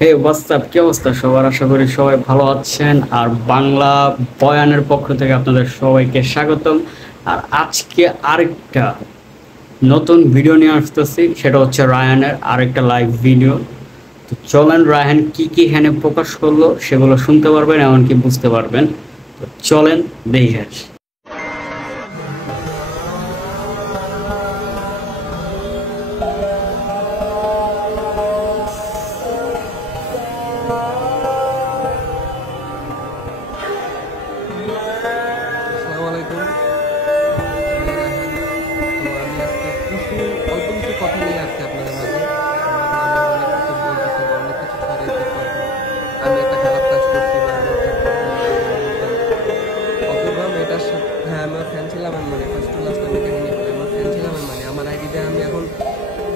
হে WhatsApp, কি অবস্থা সবার? আশা করি সবাই ভালো আছেন। আর বাংলা বয়ানের পক্ষ থেকে আপনাদের সবাইকে স্বাগতম। আর আজকে আরেকটা নতুন ভিডিও নিয়ে আসতেছি, সেটা হচ্ছে রায়ানের আরেকটা লাইভ ভিডিও। তো চলেন, রায়ান কি কি এখানে প্রকাশ করলো সেগুলো শুনতে পারবেন, এমনকি বুঝতে পারবেন। তো চলেন দেখে আসি। আসসালামু আলাইকুম। আমি রায়হান। তো আমি আজকে অল্প কিছু কথা নিয়ে আসছি আপনাদের মাঝে। আমার নামে অনেক কিছু বলতেছে বা অনেক কিছু ছড়াইতেছে। এখন আমি একটা খারাপ কাজ করছি বা আমি থার্ড পার্সন বা আমি বলতাম অপূর্বা মেয়েটার সাথে। হ্যাঁ, আমি ওর ফ্যান ছিলাম। আমি মানে ফার্স্ট টু লাস্ট আমি কাহিনী বলি, আমার ফ্যান ছিলাম। আমি মানে আমার আইডিতে আমি এখন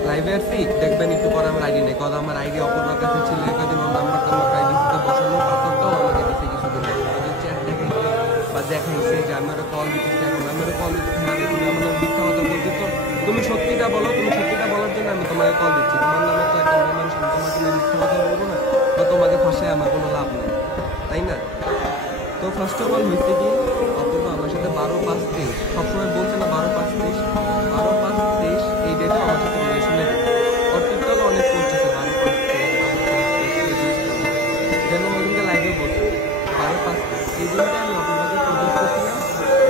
লাইভে আসছি, দেখবেন একটু পরে আমার আইডি নেই, কারণ আমার আইডি অপূর্বার কাছে ছিল। কদিন ওর নাম্বার টাম্বার প্রাইভেসিতে বসানো, পাসওয়ার্ডটাও আমাকে দিছে কিছুদিন আগে। ওদের চ্যাট দেখাইছে বা দেখাইছে যে আমি ওরা কল দিতেছি। এখন আমি ওরা কল দিতেছি, হ্যাঁ রে, তুমি আমার নামে মিথ্যা কথা বলতেছ, তুমি সত্যিটা বলো। তুমি সত্যিটা বলার জন্য আমি তোমাকে কল দিচ্ছি। তোমার নামে তো একটা মেয়ে মানুষ, আমি তোমাকে নিয়ে মিথ্যা কথা বলবো না বা তোমাকে ফাঁসায় আমার কোনো লাভ নেই, তাই না? তো ফার্স্ট অফ অল হয়েছে কি, অপূর্বা আমার সাথে 12/5/23 সবসময় বলছে না, 12/5/23 12/5/23 এই ডেটে আমার সাথে রিলেশনে গেছে। ওর টিকটকে অনেক পোস্ট আছে 12/5/23 12/5/23 এই জিনিসটা নিয়ে। দেন ও ওইদিনকে লাইভে বলছে 12/5/23 এই দিনটা আমি অপূর্বাকে প্রপোজ করছিলাম।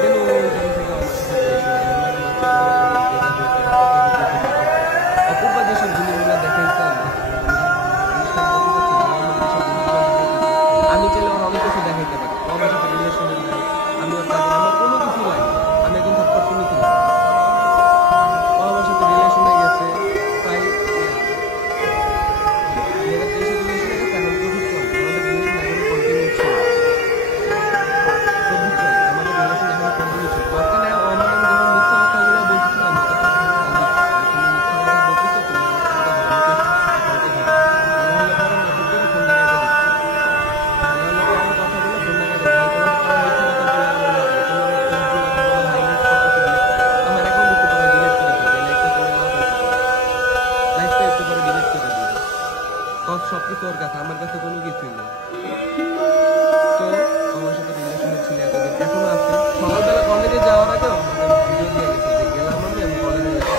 দেন ও ওইখান থেকে আমার সাথে রিলেশনে গেছে। মানে মাত্র 15 মিনিট ব্রেকআপ হয়েছে, কথা হইতে হইতে অপূর্বা যেসব জিনিসগুলো দেখাইছে আমাকে, মানে জিনিসটা আমি বলতে চাচ্ছি না, ও আমাকে যেসব জিনিসগুলো দেখাইতেছে, আমি চাইলে ওর অনেক কিছু দেখাইতে পারি। ও আমার সাথে রিলেশনে নাই, আমি ওর কাজিন, আমার কোনো কিছু লাগে না, আমি একজন থার্ড পার্সনই ছিলাম। ও আমার সাথে রিলেশনে গেছে প্রায় 2023-এ রিলেশনে গেছে, এখন 24 চলছে, আমাদের রিলেশন এখনো কন্টিনিউ ছিল। 24 চলছে, আমাদের রিলেশন এখনো কন্টিনিউ ছিল। মাঝখানে ও আমার নামে যখন মিথ্যা কথাগুলো বলতেছিল, আমি ওকে তখন কল দিচ্ছি যে তুমি মিথ্যা কথা বলতেছো, তুমি আমার ফোনটা ধরো। আমি সিসি কলটা ধরো, আল্লাহ আল্লাহ করে মেসেজ করে ফোনটা কেটে দিচ্ছি। আল্লাহ আল্লাহ করে আমার কথা বলে ফোনটা কেটে দিই। ভাই, তোমার তো আমার মিথ্যা কথা বলে আমার লাভ নেই, তুমি আমার ফেসবুক যতগুলো হাইলাইট সব কিছু ডিলিট, আমার অ্যাকাউন্ট একটু পরে ডিলিট করে ফেলবে, এই লাইফটা তুমি নাও পাইতে পারো, লাইফটা একটু পরে ডিলিট করে দিবে। সব কিছু ওর কাছে, আমার কাছে কোনো কিছুই নেই। তো আমার সাথে রিলেশনে ছিল এতদিন, এখনো আছে। সকালবেলা কলেজে যাওয়ার আগে আমাকে ভিডিও দিয়ে গেছে যে গেলাম, আমি কলেজে যাচ্ছি,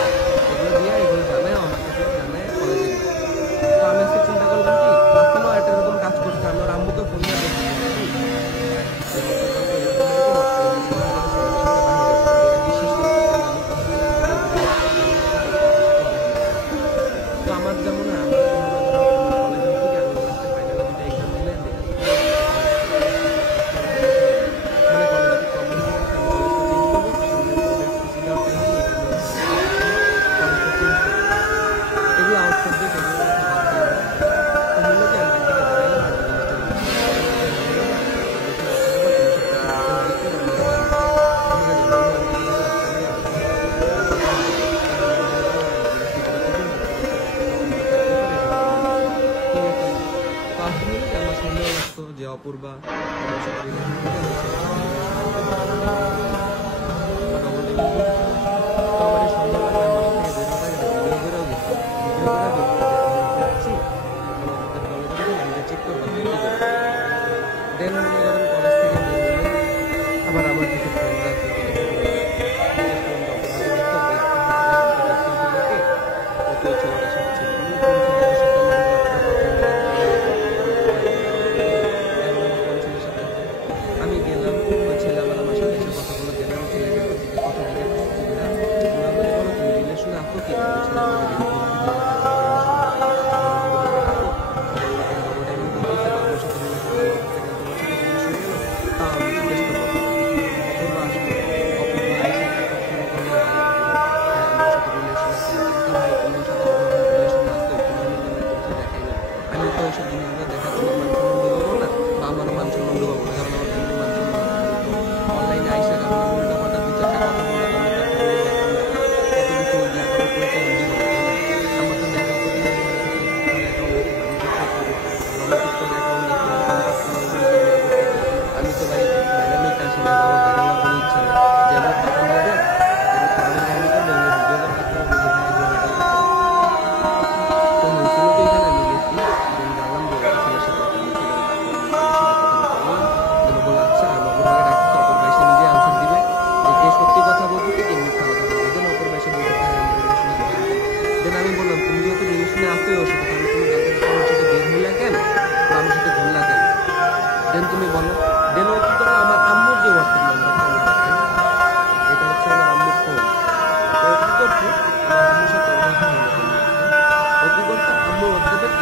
এগুলো দিয়ে এগুলো জানায় আমার কাছে, জানায় কলেজে গেছে। তো আমি আজকে চিন্তা করলাম কি, মাঝখানেও একটা এরকম কাজ করছে। আমি ওর আম্মুকে ফোন দিয়ে বলছি যে আম্মু, যে অপূর্বা তো এরকম এরকম এমনি কথা বলতেছে, আমার সাথে বাহিরে যাও। আম্মু এটা বিশ্বাস করছে। দেন আমি কথা বলে আম্মুকে বুঝাই দিচ্ছি যে এরকম কথা বলছে, আমার সাথে বাহিরে যাও। তো আমার যা মনে হয়, আমার তো মনে করেন আমার কলেজে হচ্ছে কি, আমি লাস্টে ফাইনালে 2টা এক্সাম দিলে দিলে কলেজটা রিলেশনে যাবো, মানে কলেজে একটু প্রবলেম হয়ে গেছে, আমি কলেজটা চেঞ্জ করবো। সামনে বোর্ডের পিসি দেওয়ার টাইম নেই, এটা নিয়ে আমি কলেজে আসলে কলেজটা চেঞ্জ করবো। এগুলো আউট সাবজেক্ট, এগুলোর কথা বাদ দিয়ে দাও। তো হলো কি, আমি আন্টিকে জানাইলাম, আন্টি জিনিসটা দেখছে। আন্টি জানাইলাম, দেখি অপূর্বা 3 সপ্তাহ মেসেজ দিচ্ছে আমাকে জানাইছে। আমাকে জানাইলো আন্টি জিনিসটা, আচ্ছা আন্টি আমি তো বললাম যে কেন, আমি বললাম যে না আমি আসছি গুরুত্বপূর্ণ, ঠিক আছে রাখি, যতগুলো থাকতে পারে এগুলো আমি দেখছি। ঠিক আছে আন্টি। তো আসতে হলো কি, আমার সন্দেহ লাগতো যে অপূর্বা আমার সাথে রিলেশন থেকে ওই ছেলের সাথে রিলেশনে যাবে বা ডবল ডেটিং করতে চায় বা ডবল ডেটিং করতে চায়। তো আমার এই সন্দেহ লাগে, আমি বাসা থেকে বের হওয়ার আগে ভিডিও করেও গেছি, ভিডিও করে দেখছি যে আমি যাচ্ছি, এখন আমাদের কলেজের এখানে, আমি চেক করবো আসলে কি করে। দেন মনে করেন কলেজ থেকে বের হইলে আবার আমার কিছু ফ্রেন্ডরা আছে যারা ছোটবেলার, জিজ্ঞেস করলাম যে অপূর্বাকে দেখছো, বলতেছে যে হ্যাঁ আমি তো দেখছি অপূর্বাকে, ও তো ওই ছেলেটার সাথে ছিল। আমি কোন ছেলেটার সাথে, আমার এগুলো পুরো কথা বলে বলে দিছে অপূর্বা, আমি বললাম যে না আমি বললাম কেন বলো কোন ছেলের সাথে আছে। আমি গেলাম, ওই ছেলে আবার আমার সাথে এসে কথা বলে, দেন আমি ছেলেটার কথা জিজ্ঞেস করতেছি ভাইয়া, নর্মালি বলো তুমি রিলেশনে আসো কি না। ওই ছেলে আমাকে দেখে বলতেছে যে হ্যাঁ আমি রিলেশনে আছি। আমি অপূর্বাকে ডাকো, অপূর্বা কেন ডবল ডেটিং করতেছে বা আমার সাথে রিলেশনে যেতেছে কেন, তোমার সাথে রিলেশনে গেল, তাও আমি জিজ্ঞেসটা করবো না। অপূর্বা আসলো, অপূর্বা আইসা তারপর শুরু করলো বলা যে হ্যাঁ আমি ওর সাথে রিলেশনে আছি। আমি তো ভাই তুমি ওর সাথে যখন রিলেশনে আসছোই, তুমি আমার নামে এত কিছু দেখাইলা, আমি তো ওইসব জিনিসগুলো দেখা তোমার মান সম্মান ডুবাবো না বা আমারও মান সম্মান ডুবাবো না, কারণ আমার ফ্যামিলির মান সম্মান আছে। আমি তো অনলাইনে আইসা কারণ আমি উল্টাপাল্টা 2-4টা কথা বললে তো আমি তার ফ্যামিলির ব্যাকগ্রাউন্ড এত কিছু ইয়া করার পরিচয় আমি দিব না, তাই না? আমার তো দেখার প্রতিদিন আমার একটা ফেসবুক খোলা অ্যাকাউন্ট আছে বা আমি টিকটক করি, বা আমার টিকটক অ্যাকাউন্ট নিয়ে কেউ ফান পার্সোনাল ভিডিও নিয়ে করতেছে, আমি তো ভাই ভাইরাল হইতে আসি না বা আমার ভাইরাল হওয়ার কোনো ইচ্ছা নেই। যে আমার বাটন দিয়ে দেন, এগুলো ফালানো কাহিনী করবো, এগুলো ভিডিও করে রাখতে পারবো যে ভাই এগুলো ভাইরাল করতে পারবো। তো হয়েছিল কি, এখানে আমি গেছি, দেন জানলাম যে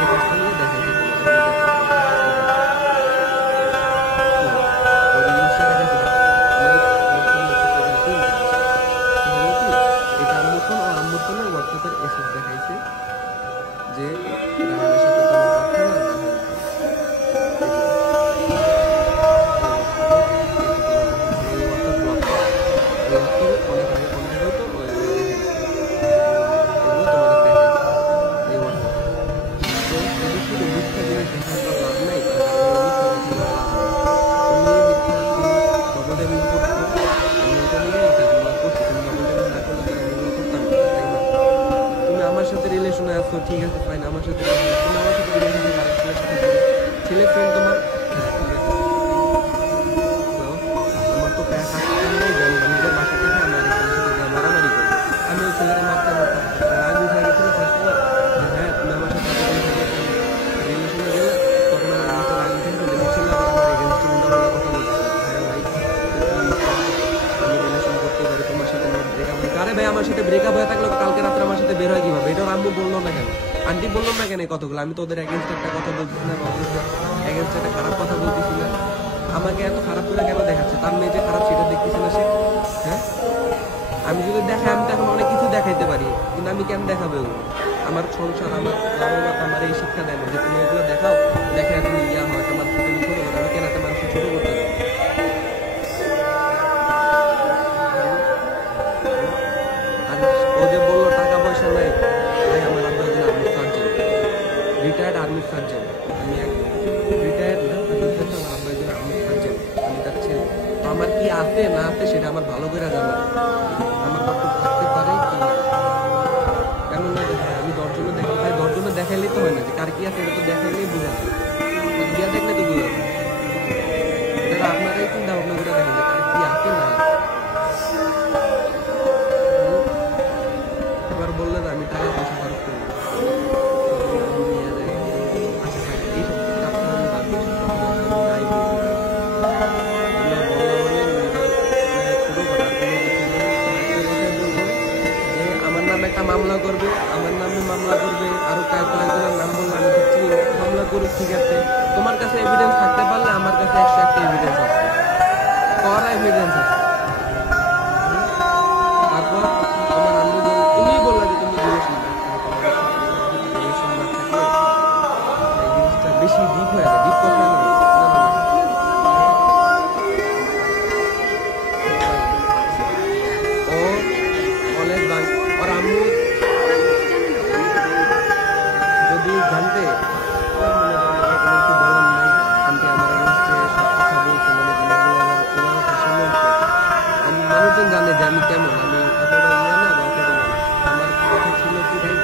কাজটা নিয়ে দেখাইছি তোমাদের, আমি দেখাবো। ওই জিনিসটা দেখাইছি না। আমাদের বর্তমানে হচ্ছে প্রধান তিনটা আছে। তো হলো কি, এটা আম্মুর ফোন, আর আম্মুর ফোনে হোয়াটসঅ্যাপের এসএস দেখাইছে যে রাহানের সাথে তো আমার কথা না, রাহান এই যে এই হোয়াটসঅ্যাপ ব্লক করা, এই হোয়াটসঅ্যাপে অনেক আগে বন্ধ হতো, ওইগুলো দেখাইছে, এগুলো তোমাদের দেখাইছে এই হোয়াটসঅ্যাপে। তো শুধু শুধু মিথ্যা জিনিস দেখার তো লাভ নাই, তার কারণে মিথ্যা কথা বলে লাভ নাই। তুমি মিথ্যা ডবল ডেবিং করছো, আমি এটা নিয়ে এই কাজগুলো করছি, তুমি ডবল ডেবিং না করলে তো আমি এগুলো করতাম না, তাই না? তুমি আমার সাথে রিলেশনে আছো, ঠিক আছে ফাইন, আমার সাথে তুমি আমার সাথে রিলেশনে আরেক ছেলের সাথে ছেলে ফ্রেন্ড তোমার, হ্যাঁ ঠিক আছে। তো আমার তো কাজ কাম নেই যে আমি নিজের বাসা থেকে আমি আরেক ছেলের সাথে যা মারামারি করবো, আমি ওই ছেলেটা মারতে মারতাম, রাগ উঠে গেছিল ফার্স্ট যে হ্যাঁ তুমি আমার সাথে রিলেশনে গেলে, তখন আমার জিনিসটা রাগ উঠে গেছিল যে ছেলে আবার আমার এগেনস্টে উল্টাপাল্টা কথা বলতেছিল। হ্যাঁ ভাই, আমি রিলেশন করতে পারি তোমার সাথে, আমার ব্রেকআপ হয়, আরে ভাই আমার সাথে ব্রেকআপ হয়ে থাকলে কালকে রাত্রে আমার সাথে বের হয় কিভাবে? এটা ওর আম্মু বললো না কেন, আন্টি বললো না কেন এই কথাগুলো? আমি তো ওদের এগেনস্টে একটা কথা বলতেছি না, ওদের এগেনস্টে একটা খারাপ কথা বলতেছি না, আমাকে এত খারাপ করে কেন দেখাচ্ছে? তার মেয়ে যে খারাপ সেটা দেখতেছি না সে, হ্যাঁ? আমি যদি দেখাই, আমি তো এখন অনেক কিছু দেখাইতে পারি, কিন্তু আমি কেন দেখাবো এগুলো? আমার সংসার, আমার বাবা মা আমার এই শিক্ষা দেয় না যে তুমি এগুলো দেখাও, দেখে তুমি ইয়া হয় তোমার তুমি ছোট করো, আমি কেন একটা মানুষকে ছোট করতে যাবো? আর ও যে বললো টাকা পয়সা নাই, ভাই আমার আব্বা একজন আর্মির সার্জন, রিটায়ার্ড আর্মির সার্জন, আমি রিটায়ার্ড না, আমি হচ্ছে আমার আব্বা একজন আর্মির সার্জন, আমি তার ছেলে। তো আমার কি আছে না আছে সেটা আমার ভালো করে জানা, আমার কত থাকতে পারে কি না, এমন না দেখা আমি দশজনে দেখি, ভাই দশজনে দেখাইলেই তো হয় না, যে কার কি আছে এটা তো দেখাইলেই বোঝা যায়, গিয়া দেখলে তো বোঝা যায়। এটা আপনারাই চিন্তা ভাবনা করে দেখেন যে কার কি আছে না আছে। এবার বললেন আমি টাকা পয়সা খরচ করি, আমি নিয়ে যাই, আচ্ছা থাক, এইসব চিন্তা আপনার আমি বাদ দিয়ে সব কথা বলছি, আমি নাই বলি, এগুলো বলা মানে নিজের ছোট করার কোনো কিছু নেই। একটা কথাই বলবো যে আমার নামে একটা মামলা করবে, আমার নামে মামলা করবে, আরো কয়েকজনের নাম বললে আমি তো চিনি না, মামলা করুক ঠিক আছে, তোমার কাছে এভিডেন্স থাকতে পারলে আমার কাছে 101টা এভিডেন্স আছে, করা এভিডেন্স আছে। তারপর তোমার আম্মু তুমি বললা যে তুমি রিলেশন না থাকলে, রিলেশন না থাকলে এই জিনিসটা বেশি ডিপ হয়ে যায়, ডিপ কথা না, না না ও কলেজ বাং, ওর আম্মু যদি জানতে, ওর মনে করেন আমার কোনো কিছু বলার নাই, আন্টি আমার এগেনস্টে সব কথা বলছে, মানে জিনিসগুলো আমার ওনার ভাষা বলছে, আমি মানুষজন জানে যে আমি কেমন, আমি অতটা ইয়ে না বা অতটা না। আমার কথা ছিল কি ভাই,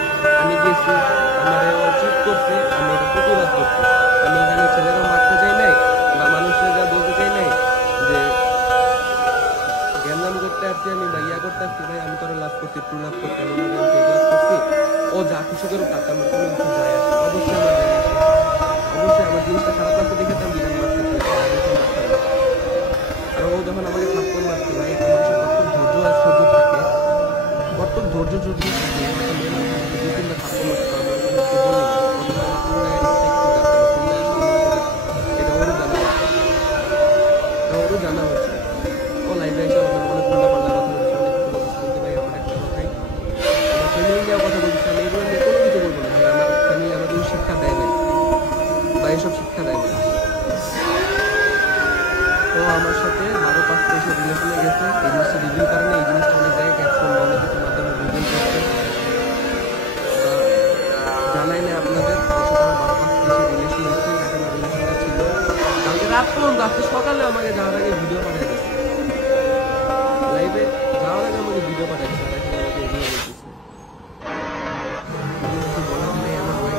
আমি গেছি, আমার ও চিট করছে, আমি এটা প্রতিবাদ করছি, আমি এখানে ছেলেরা মারতে চাই নাই বা মানুষের যা বলতে চাই নাই যে জ্ঞান করতে আসছি আমি বা ইয়া করতে আসছি, ভাই আমি তোরা লাভ করছি, ট্রু লাভ করছি, আমি ফেক লাভ করছি, ও যা খুশি করুক তাতে আমার কোনো কিছু যায় আসে না। অবশ্যই আমার যায় আসে, অবশ্যই আমার জিনিসটা খারাপ লাগছে দেখে তো আমি বিরান মারতেছি, আর ও যখন আমাকে থাপ্পড় মারছে, ভাই একটা মানুষের কত ধৈর্য আর সহ্য থাকে, কত ধৈর্য যদি থাকে, একটা মেয়ে মানুষ আমাকে 2-3টা থাপ্পড় মারতে পারবে, আমি কোনো কিছু বলি না, অথচ আমার কোন জায়গায় রেসপেক্ট করতে হবে, কোন জায়গায় সম্মান করতে হবে, এটা ওরও জানা উচিত, এটা ওরও জানা উচিত। ও লাইভে এসে আমাকে অনেক উল্টাপাল্টা কথা বলছে, অনেক কিছু বলছে, কিন্তু ভাই আমার একটা কথাই, আমার ফ্যামিলি নিয়ে কথা বলছে, আমি এগুলো নিয়ে কোনো কিছু বলবো না, ভাই আমার ফ্যামিলি আমাকে কোনো শিক্ষা দেয় নাই বা এসব শিক্ষা দেয় নাই। ও আমার সাথে 12-5 এসে রিলেশনে গেছে, এই জিনিসটা রিভিল করে না, এই জিনিসটা অনেক জায়গায় ক্যাপশন বা অনেক কিছুর মাধ্যমে রিভিল করছে, জানাই না আপনাদের, ওর সাথে আমার 12-5 এসে রিলেশন হয়েছে, এখন রিলেশনটা ছিল কালকে রাত পর্যন্ত, আজকে সকালে আমাকে যাওয়ার আগে ভিডিও পাঠিয়ে দিচ্ছে, লাইভে যাওয়ার আগে আমাকে ভিডিও পাঠিয়ে দিচ্ছে, এখন আমাকে এগুলো বলতেছে, কিছু বলার নেই আমার ভাই।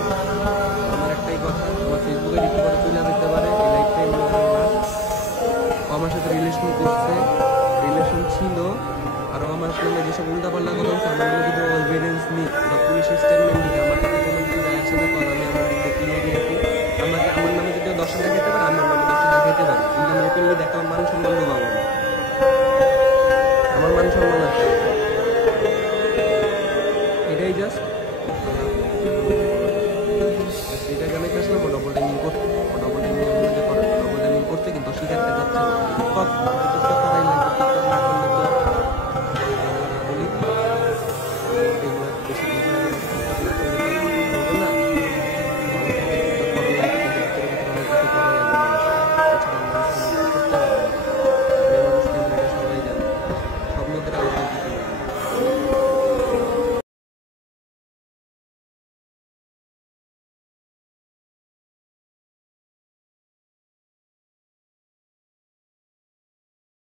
আমার একটাই কথা, আমার ফেসবুকে রিপোর্ট করে চলে যেতে পারে, এই লাইফটাই মনে করেন লাস্ট। ও আমার সাথে রিলেশন করছে, রিলেশন ছিল, আর ও আমার সাথে যেসব উল্টাপাল্টা কথা বলছে, আমার যদি এভিডেন্স নিই বা পুলিশের স্টেটমেন্ট